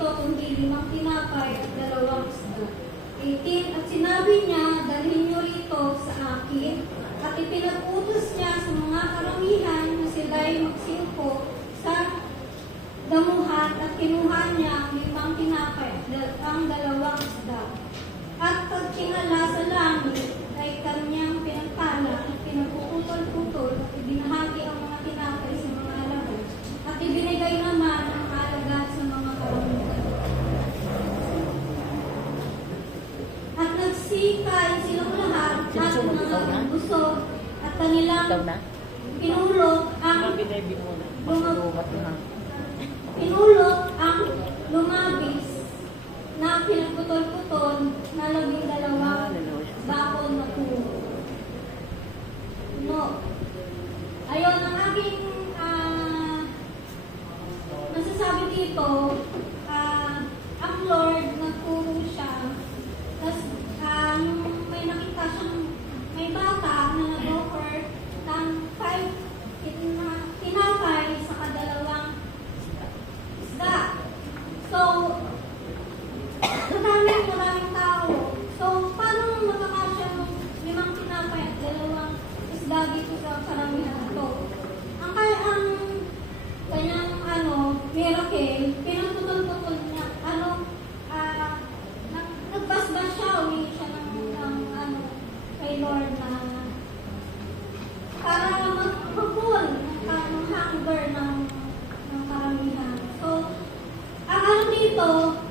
rito kundi 5 tinapay at 2 isda. 18, at sinabi niya, dalhin niyo rito sa akin, at ipinag-utos niya sa mga karamihan na sila'y magsingko sa damuhan, at kinuha niya ang 5 tinapay at ang 2 isda. At pagtingala sa langit ay kanyang pinagpala at pinagpuputol-putol at ibinahagi ang mga tinapay sa mga alagad at ibinigay naman ang alagad sa mga karamihan. At nagsikay silang lahat at mga busog at kanilang pinulot ang lumabis na pinagputol-putol na 12 bakol na puno. No. Ayun, ang aking masasabi dito, ang Lord nagturo siya. Tapos, may nakita siyang may bata na nag-offer ng 5 tinapay sa 2 isda. So, maraming tao. So, paano makakasya ng 5 tinapay at 2 isda dito sa karamihan ito? Ang kanyang miracle, pinagputol-putol niya, nagbasbas siya, uwi siya ng kay Lord na para mag-full ng hunger ng karamihan. So, ang dito,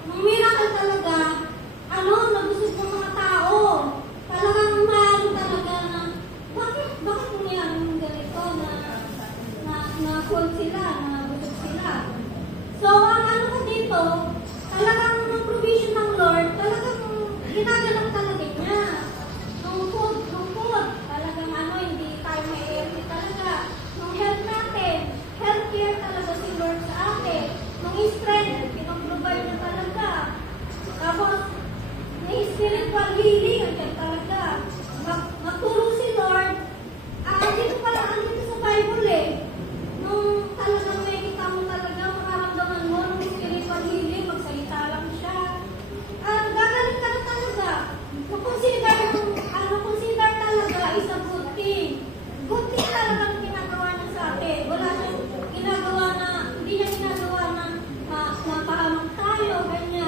ang miracle talaga, nabusog ng mga tao. Talagang mahal talaga na, bakit nangyari yung ganito na full sila, na busog sila. So, ang ko dito, talagang ng provision ng Lord, talagang ginagalang talaga niya. Nung food, talagang hindi tayo may empty talaga. Nung health natin, healthcare talaga si Lord sa atin. Nung strength, pinag-provide na talaga. Tapos, may spiritual healing, andyan talaga. Magturo si Lord. Dito pala, andito sa Bible nung talagang may kita mo talaga, makaramdaman mo, nung spiritual healing, magsalita lang siya. Gagaling ka na talaga. Consider talaga is a good thing. Good thing talaga ang ginagawa niya sa atin. Wala siyang ginagawa na, hindi niya ginagawa na mapahamang tayo, ganyan.